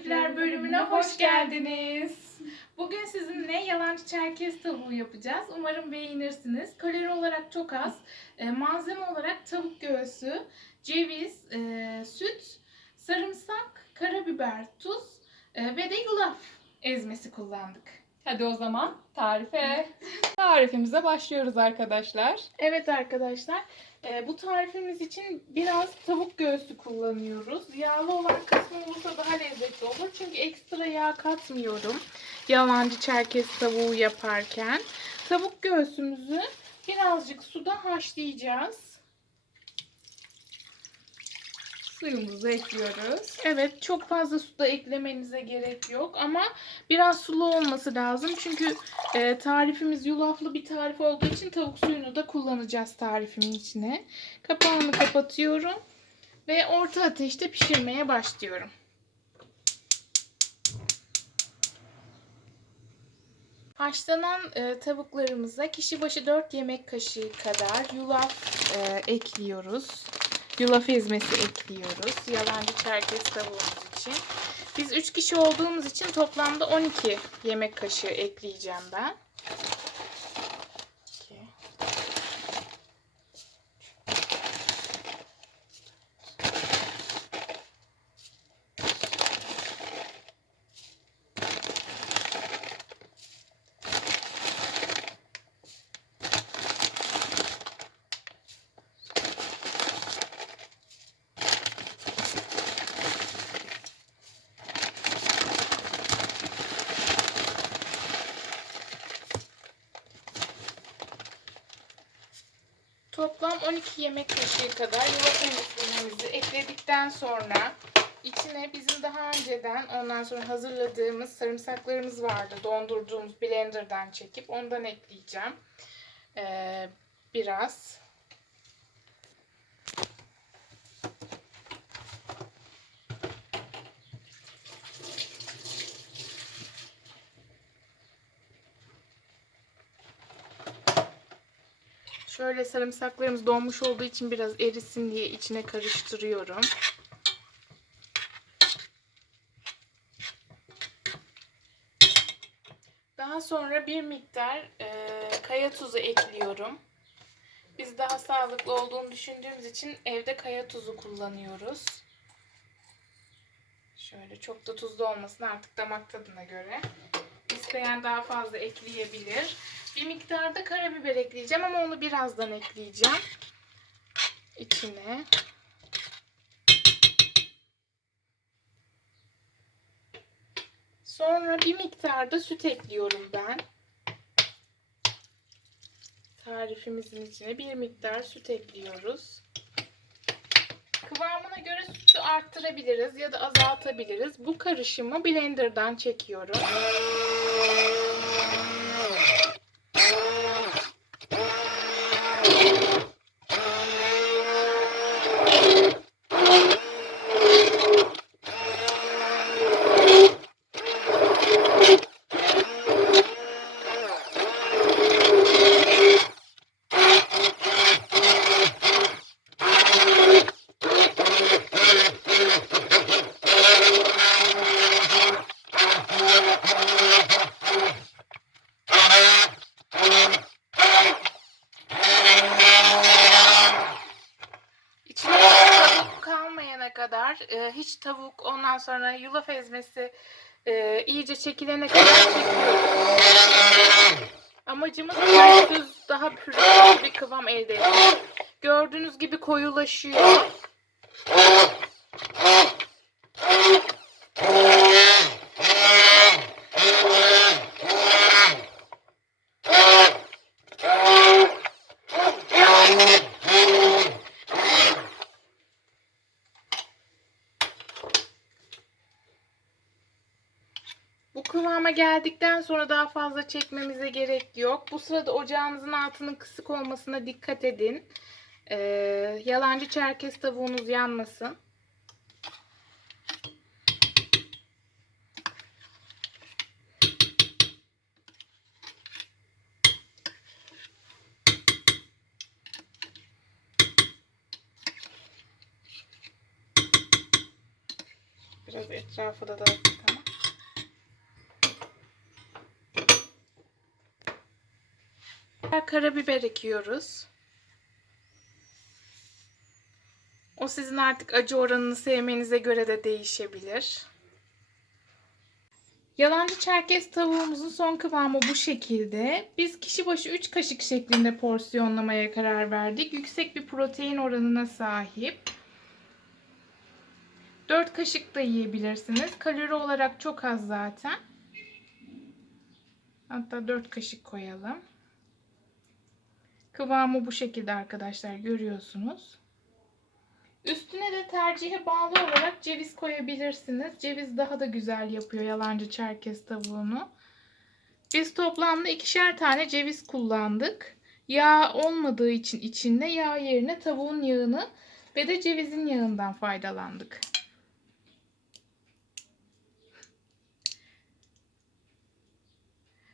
Tarifler bölümüne hoş geldiniz. Bugün sizinle yalancı çerkez tavuğu yapacağız. Umarım beğenirsiniz. Kalori olarak çok az. E, malzeme olarak tavuk göğsü, ceviz, e, süt, sarımsak, karabiber, tuz e, ve de yulaf ezmesi kullandık. Hadi o zaman tarife. Tarifimize başlıyoruz arkadaşlar. Evet arkadaşlar, e, bu tarifimiz için biraz tavuk göğsü kullanıyoruz. Yağlı olan kısmı olursa daha lezzetli olur. Çünkü ekstra yağ katmıyorum yalancı çerkez tavuğu yaparken. Tavuk göğsümüzü birazcık suda haşlayacağız. Suyumuzu ekliyoruz. Evet, çok fazla suda eklemenize gerek yok ama biraz sulu olması lazım. Çünkü e, tarifimiz yulaflı bir tarif olduğu için tavuk suyunu da kullanacağız tarifimin içine. Kapağını kapatıyorum ve orta ateşte pişirmeye başlıyorum. Haşlanan e, tavuklarımıza kişi başı 4 yemek kaşığı kadar yulaf e, ekliyoruz. Yulaf ezmesi ekliyoruz. Yalancı çerkez tavuğumuz için. Biz 3 kişi olduğumuz için toplamda 12 yemek kaşığı ekleyeceğim ben. Toplam 12 yemek kaşığı kadar yulaf ezmemizi ekledikten sonra içine bizim daha önceden ondan sonra hazırladığımız sarımsaklarımız vardı. Dondurduğumuz blenderdan çekip ondan ekleyeceğim. Ee, biraz. Şöyle sarımsaklarımız donmuş olduğu için biraz erisin diye içine karıştırıyorum. Daha sonra bir miktar e, kaya tuzu ekliyorum. Biz daha sağlıklı olduğunu düşündüğümüz için evde kaya tuzu kullanıyoruz. Şöyle çok da tuzlu olmasın artık damak tadına göre. İsteyen daha fazla ekleyebilir. Bir miktar da karabiber ekleyeceğim ama onu birazdan ekleyeceğim. İçine. Sonra bir miktar da süt ekliyorum ben. Tarifimizin içine bir miktar süt ekliyoruz. Kıvamına göre sütü arttırabiliriz ya da azaltabiliriz. Bu karışımı blenderdan çekiyorum. E, hiç tavuk ondan sonra yulaf ezmesi e, iyice çekilene kadar çekiyoruz. Amacımız pürüzsüz, daha pürüzsüz bir kıvam elde etmek. Gördüğünüz gibi koyulaşıyor. Kıvama geldikten sonra daha fazla çekmemize gerek yok. Bu sırada ocağınızın altının kısık olmasına dikkat edin. Ee, yalancı çerkez tavuğunuz yanmasın. Şöyle etrafı da dağıttık ama. Karabiber ekiyoruz. O sizin artık acı oranını sevmenize göre de değişebilir. Yalancı çerkez tavuğumuzun son kıvamı bu şekilde. Biz kişi başı 3 kaşık şeklinde porsiyonlamaya karar verdik. Yüksek bir protein oranına sahip. 4 kaşık da yiyebilirsiniz. Kalori olarak çok az zaten. Hatta 4 kaşık koyalım. Kıvamı bu şekilde arkadaşlar görüyorsunuz. Üstüne de tercihe bağlı olarak ceviz koyabilirsiniz. Ceviz daha da güzel yapıyor yalancı çerkez tavuğunu. Biz toplamda ikişer tane ceviz kullandık. Yağ olmadığı için içinde yağ yerine tavuğun yağını ve de cevizin yağından faydalandık.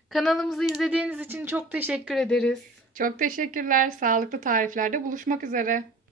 Kanalımızı izlediğiniz için çok teşekkür ederiz. Çok teşekkürler. Sağlıklı tariflerde buluşmak üzere.